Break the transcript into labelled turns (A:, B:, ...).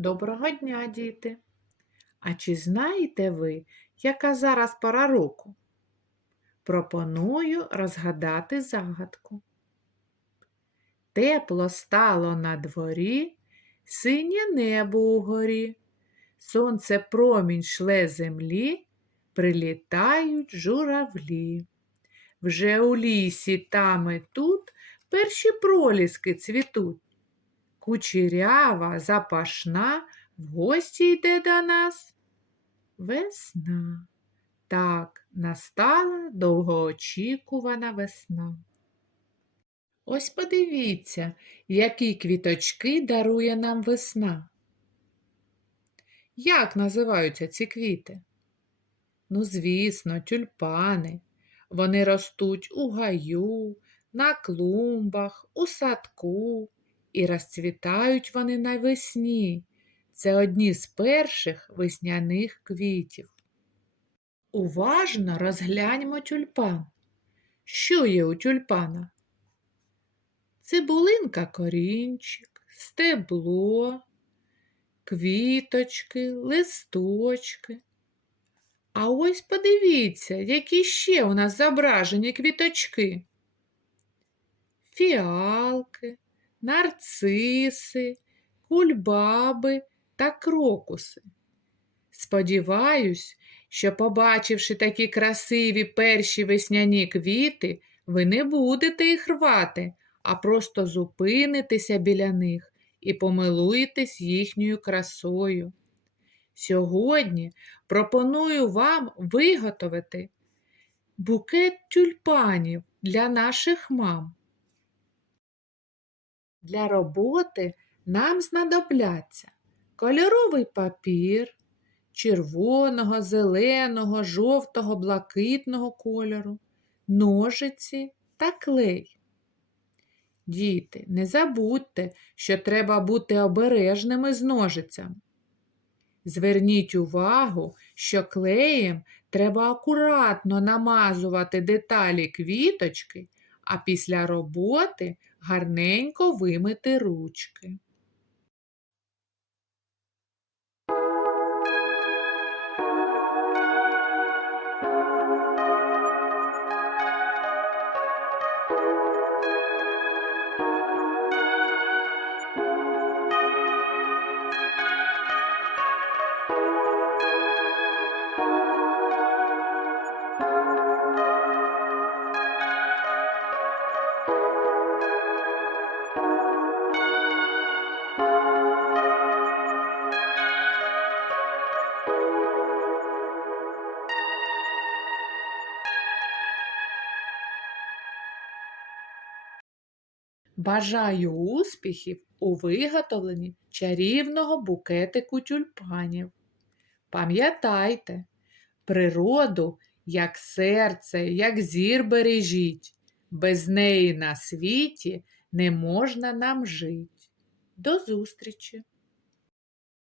A: Доброго дня, діти! А чи знаєте ви, яка зараз пора року? Пропоную розгадати загадку. Тепло стало на дворі, синє небо угорі, сонце промінь шле землі, прилітають журавлі. Вже у лісі там і тут перші проліски цвітуть. Кучерява, запашна, в гості йде до нас. Весна. Так, настала довгоочікувана весна. Ось подивіться, які квіточки дарує нам весна. Як називаються ці квіти? Ну, звісно, тюльпани. Вони ростуть у гаю, на клумбах, у садку, і розцвітають вони навесні. Це одні з перших весняних квітів. Уважно розгляньмо тюльпан. Що є у тюльпана? Цибулинка корінчик, стебло, квіточки, листочки. А ось подивіться, які ще у нас зображені квіточки. Фіалки, нарциси, кульбаби та крокуси. Сподіваюсь, що, побачивши такі красиві перші весняні квіти, ви не будете їх рвати, а просто зупинитеся біля них і помилуєтесь їхньою красою. Сьогодні пропоную вам виготовити букет тюльпанів для наших мам. Для роботи нам знадобляться кольоровий папір червоного, зеленого, жовтого, блакитного кольору, ножиці та клей. Діти, не забудьте, що треба бути обережними з ножицями. Зверніть увагу, що клеєм треба акуратно намазувати деталі квіточки, а після роботи гарненько вимити ручки. Бажаю успіхів у виготовленні чарівного букетику тюльпанів. Пам'ятайте, природу, як серце, як зір бережіть, без неї на світі не можна нам жить. До зустрічі!